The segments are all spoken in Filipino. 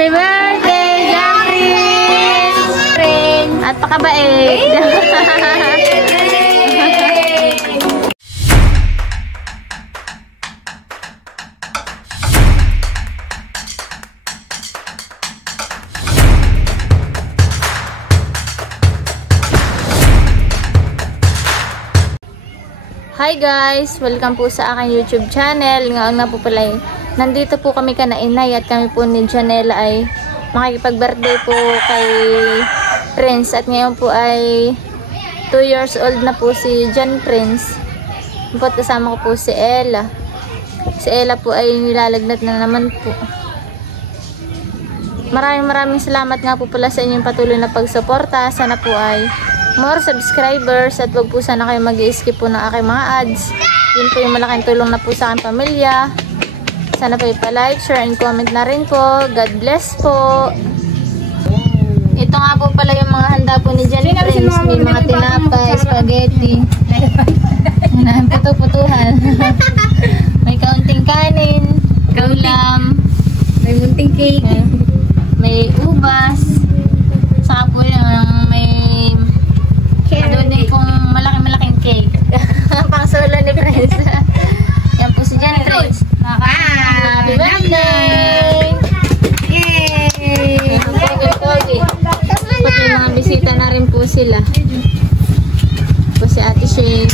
Happy birthday, Jeffrey! At pakabait! Hi guys! Welcome po sa aking YouTube channel. Ngayon nga po pala nandito po kami kana inay at kami po ni Janela ay makikipag-birthday po kay Prince. At ngayon po ay 2 years old na po si John Prince. At kasama ko po si Ella. Si Ella po ay nilalagnat na naman po. Maraming salamat nga po pala sa inyong patuloy na pagsuporta. Sana po ay more subscribers at wag po sana kayo mag-i-skip po ng aking mga ads. Yun po yung malaking tulong na po sa aking pamilya. Sana po ipa-like, share, and comment na rin po. God bless po. Ito nga po pala yung mga handa po ni Jan Prince. May mga tinapay, spaghetti. Puto-putuhan. May kaunting kanin, ulam, may munting cake, may ubas, saka po yung may doon din pong malaking cake. Pang solo ni Prince. Yan po si Jan Prince. Happy birthday! Yay! Pogi. Pati mga bisita na rin po sila. Po si Ate Shane.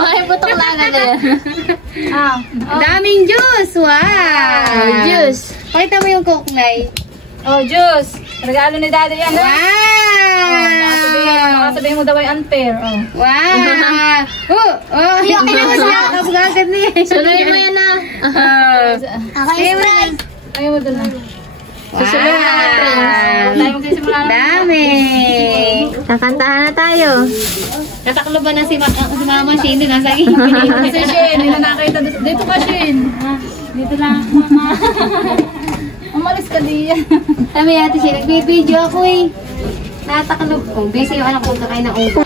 Ay, putok lang na yan. Daming juice! Wow! Juice. Pakita mo yung coke, Nay. Oh, juice. Regalo ni Daddy yan. Wow! Sabihin mo daw ay unfair. Oh. Wow! Yung kinakasakap agad niya. Suloy mo yan na. Ayaw mo doon na. Susuloy na ka, Prince. Tayo magsisimula na. Dami! Kakantahan na tayo. Nataklo ba na si Mama Shane? Nasa gilid. Si Shane, hindi na nakita. Dito ka, Shane. Dito lang, Mama. Umalis ka diyan. Sabi Ate Shane, nagbibideo ako eh. Nataklo ko. Busy yung anak ko kakain ng upo.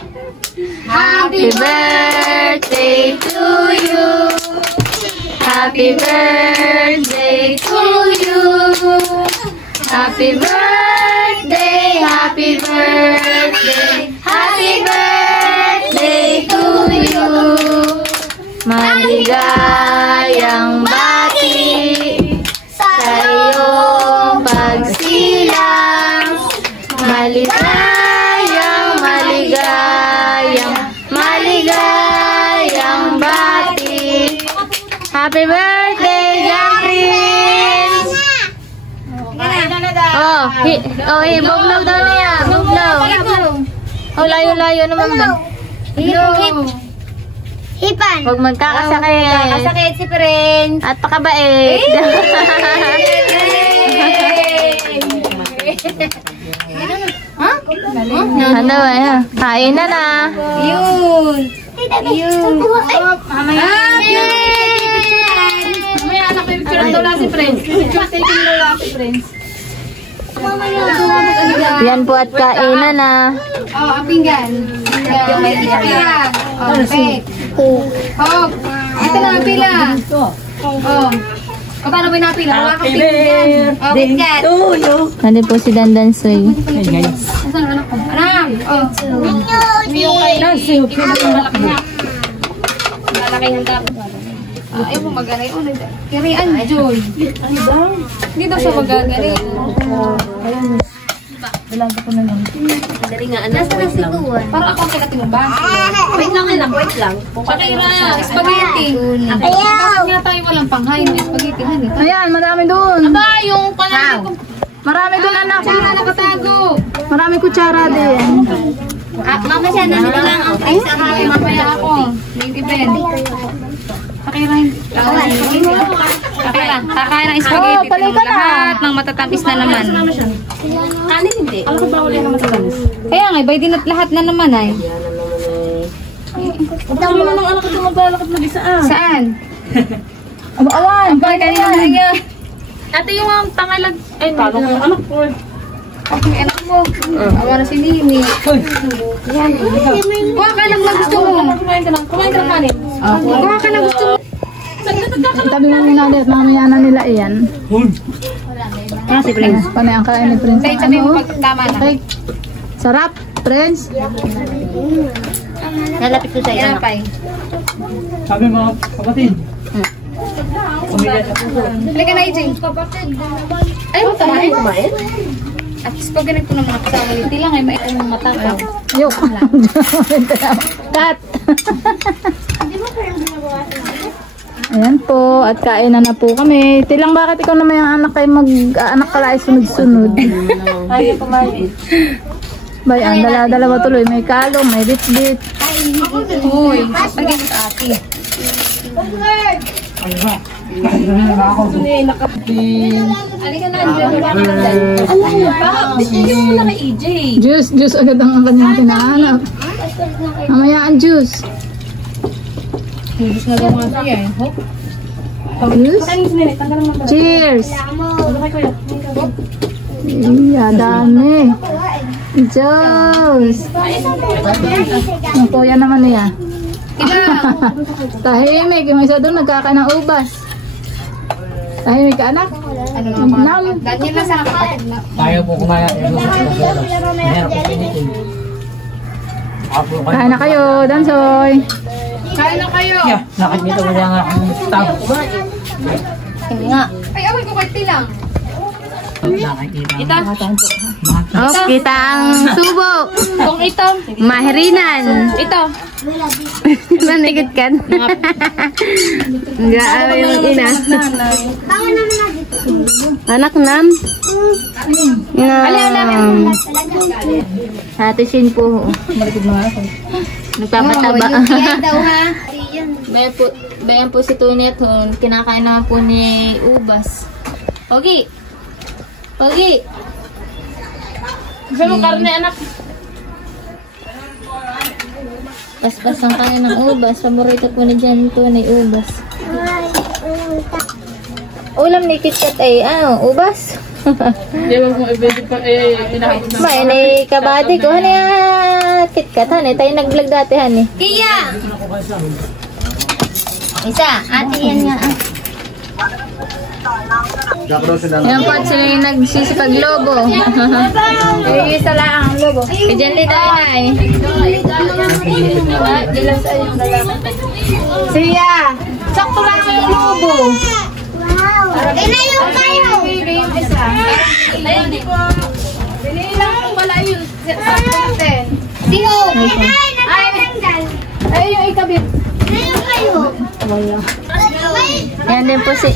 Happy birthday to you. Happy birthday to you. Happy birthday, happy birthday, happy birthday to you. Maligayang bati sa iyong pagsilang. Maligayang bati. Happy birthday, Jeffrey! Buglaw daw na yan. Buglaw. Oh, layo-layo naman ba? Hipan! Huwag magkakasakit. Kakasakit si Prince. At pakabait. Ano eh? Kain na na. Yun! Yun! Mamaya anak, may picture daw lang si Prince. Picture taking daw lang si Prince. Yan po at kainan na. Oh, ang pinggan. May pinggan. Oh, okay. Oh, ito na ang pila. Oh. Paano ba napila? Wala kang pinggan. Oh, bitgat. Ano po si Dandan Soy? Asan anak ko? Anak! Oh. Yung kay Nancy, pinakamalaki na. Malaki ng dapat. Ayaw mo magaling. Kirian, Joy. Hindi daw siya magaling. Ilaga ko na lang. Dari nga, anak. Wait lang. Parang ako ang kinatingin ba? Wait lang, anak. Wait lang. Shakira, spaghetti. Bakit nga tayo walang panghay? May spaghetti, honey. Ayan, marami doon. Aba, yung panay ko. Marami doon, anak. Kutsara nakatago. Marami kutsara din. Mama siya, nandito lang ang price. Mamaya ako. Lady Ben. Shakira, Shakira, kakain ng spaghetti. Oh, palay ka na. Lahat ng matatamis na naman. Kanin hindi. Alam ko ba uli na matatamis? Kaya nga, by din at lahat na naman ay. Tama na ng anak ko maglalakad mag-isa ah. Saan? Awan. Abay, kanina na niya. Ate yung tangalag. Ay, talo ko yung anak ko. Okay, anak mo. Awa na si Nini. Kuha ka lang na gusto mo. Kumain ka lang kanin. Kuha ka na gusto mo. Tabi mo muna ulit, mamaya na nila iyan. Si Prince. Panay ang kain ni Prince. Kahit sabi mo pag tama na. Ay, sarap, Prince. Nalapit ko sa'yo, anak. Pay. Sabi mga kapatid. Halika na, Ijing. Ay, kumain. At pag ganito ng mga kasama nito lang ay maitong mata ko. Yok. Cut. Ayan po, at kainan na po kami. Tilang, bakit ikaw naman yung anak kayo mag-anak pala ay sunod-sunod? Ay, kumain. Bayan, dala-dalawa tuloy. May kalong, may bit-bit. Uy, pag-ganito sa ate. Halika na, Juice agad ang kanyang tinahanap. Mamaya ang juice. Hindi na daw nga siya eh. Juice. Cheers. Iya, dami. Juice. Ang kuya naman niya. Tahimik. Yung isa doon nagkakain ng ubas. Tahimik ka, anak? Ano naman? Nam. Ganyan lang sa kapatid na. Tayo po kumaya. Mahirap po pinitin. Kain na kayo, Dansoy. Kain na kayo. Yeah, nakikita mo lang ang staff. Hindi nga. Ay, away ko kay Tilang. Nakikita. Ito. Oh, kita ang subo. Kung ito. Mahirinan. Ito. Manigot ka. Grabe yung ina. Anak nam. Hatisin po. Nagpapataba. Bayan po si Tunet. Kinakain naman po ni Ubas. Pogi. Pogi. Gusto mo karne, anak? Paspas ang kain ng ubas. Paborito po ni Jan Tunay, ubas. Ulam ni KitKat ay, ubas. Hindi mo kung ibigay pa, pinahapos na. May ni kabady ko. Hani KitKat, hani. Tayo nag-vlog dati, hani. Kia! Isa, ate yan nga. Yan po at sila yung nagsisipag-lobo. Isa lang ang lobo. Diyan din tayo na eh. Siya! Sakto lang yung lobo. Inayon kayo! Binili lang wala yun. Siho! Ay, yung ikabit. Inayon kayo! Yan din po si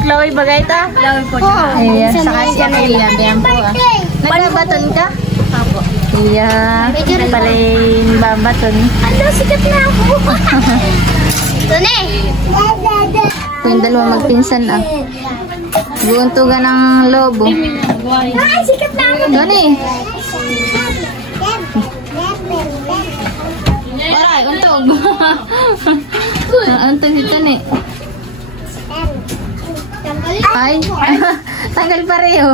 Chloe bagay ta. Chloe po siya. Ayan, saka si Amelia. Ayan po ah. Nagbabaton ka? Apo. Iya. Pala yung babaton. Ano, sikat na ako. Tune! Yung dalawa magpinsan ah. Buuntugan ng lobo. Ay, sikat na ako! Tune! Aray, untog. Untog si Tune. Ay, tanggal pareho.